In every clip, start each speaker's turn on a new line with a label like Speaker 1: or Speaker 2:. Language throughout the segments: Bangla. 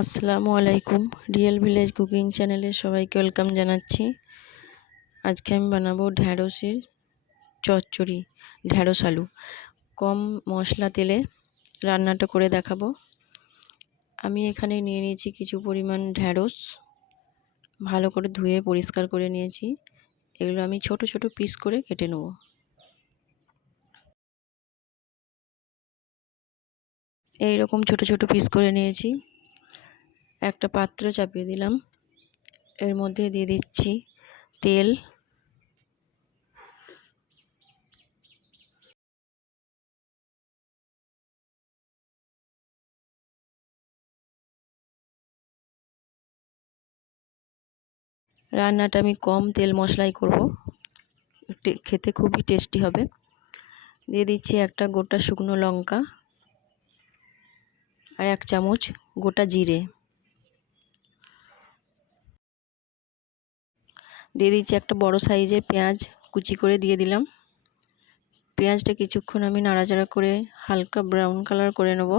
Speaker 1: আসসালামু আলাইকুম রিয়েল ভিলেজ কুকিং চ্যানেলে সবাইকে ওয়েলকাম জানাচ্ছি। আজকে আমি বানাবো ঢ্যাঁড়সের চচ্চড়ি, ঢ্যাঁড়স আলু। কম মশলা তেলে রান্নাটা করে দেখাবো। আমি এখানে নিয়ে নিয়েছি কিছু পরিমাণ ঢ্যাঁড়স। ভালো করে ধুয়ে পরিষ্কার করে নিয়েছি। এগুলো আমি ছোট ছোট পিস করে কেটে নেব। এইরকম ছোট ছোট পিস করে নিয়েছি। একটা পাত্র চাপিয়ে দিলাম। এর মধ্যে দিয়ে দিচ্ছি তেল। রান্নাটা আমি কম তেল মশলাই করব। খেতে খুবই টেস্টি হবে। দিয়ে দিচ্ছি একটা গোটা শুকনো লঙ্কা আর এক চামচ গোটা জিরে। দিয়ে দিচ্ছি একটা বড় সাইজের পেঁয়াজ কুচি করে দিয়ে দিলাম। পেঁয়াজটা কিছুক্ষণ আমি নাড়াচাড়া করে হালকা ব্রাউন কালার করে নেব।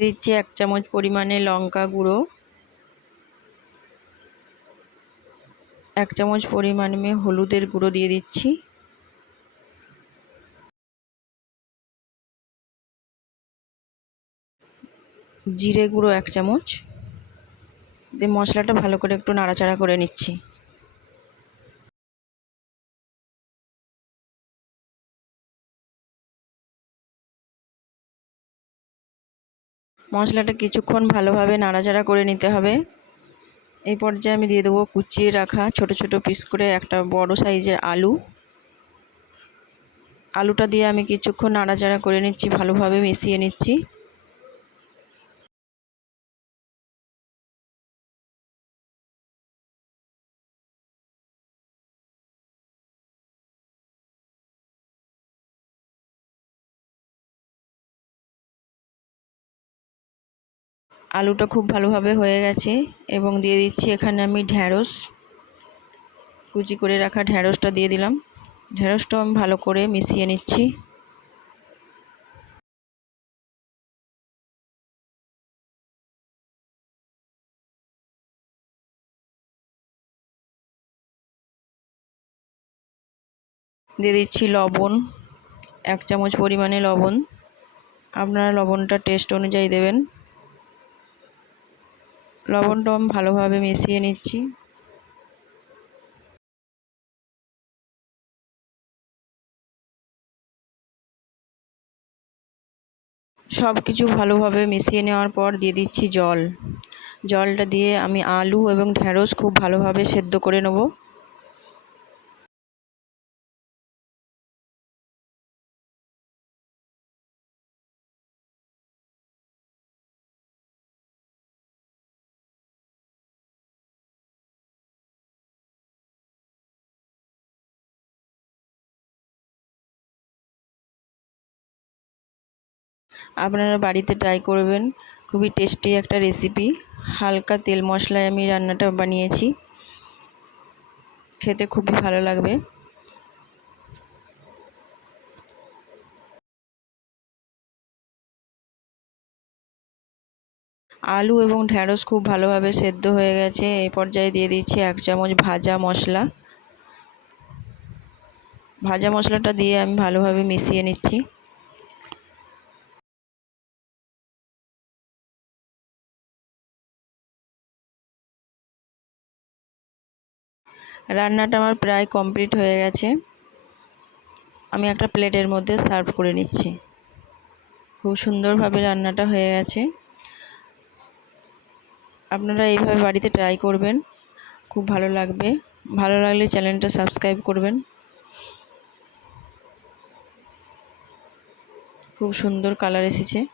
Speaker 1: দিচ্ছি এক চামচ পরিমাণে লঙ্কা গুঁড়ো। এক চামচ পরিমাণে হলুদের গুঁড়ো দিয়ে দিচ্ছি। জিরে গুঁড়ো এক চামচ। দিয়ে মশলাটা ভালো করে একটু নাড়াচাড়া করে নিচ্ছি। মশলাটা কিছুক্ষণ ভালোভাবে নাড়াচাড়া করে নিতে হবে। এই পর্যায়ে আমি দিয়ে দেবো কুচিয়ে রাখা ছোট ছোট পিস করে একটা বড় সাইজের আলু। আলুটা দিয়ে আমি কিছুক্ষণ নাড়াচাড়া করে নিচ্ছি, ভালোভাবে মিশিয়ে নিচ্ছি। আলুটা খুব ভালোভাবে হয়ে গেছে এবং দিয়ে দিচ্ছি এখানে আমি ঢ্যাঁড়স। কুচি করে রাখা ঢ্যাঁড়সটা দিয়ে দিলাম। ঢ্যাঁড়সটাও আমি ভালো করে মিশিয়ে নিচ্ছি। দিয়ে দিচ্ছি লবণ, এক চামচ পরিমাণে লবণ। আপনারা লবণটা টেস্ট অনুযায়ী দেবেন। লবণটা আমি ভালোভাবে মিশিয়ে নিচ্ছি। সব কিছু ভালোভাবে মিশিয়ে নেওয়ার পর দিয়ে দিচ্ছি জল। জলটা দিয়ে আমি আলু এবং ঢ্যাঁড়স খুব ভালোভাবে সেদ্ধ করে নেব। আপনারা বাড়িতে ট্রাই করবেন। খুবই টেস্টি একটা রেসিপি হালকা তেল মশলায় আমি রান্নাটা বানিয়েছি। খেতে খুবই ভালো লাগবে। আলু এবং ঢ্যাঁড়স খুব ভালোভাবে সেদ্ধ হয়ে গেছে। এই পর্যায়ে দিয়ে দিচ্ছি এক চামচ ভাজা মশলা। ভাজা মশলাটা দিয়ে আমি ভালোভাবে মিশিয়ে নিচ্ছি। রান্নাটা আমার প্রায় কমপ্লিট হয়ে গেছে। আমি একটা প্লেটের মধ্যে সার্ভ করে নিচ্ছি। খুব সুন্দরভাবে রান্নাটা হয়ে গেছে। আপনারা এইভাবে বাড়িতে ট্রাই করবেন। খুব ভালো লাগবে। ভালো লাগলে চ্যানেলটা সাবস্ক্রাইব করবেন। খুব সুন্দর কালার এসেছে।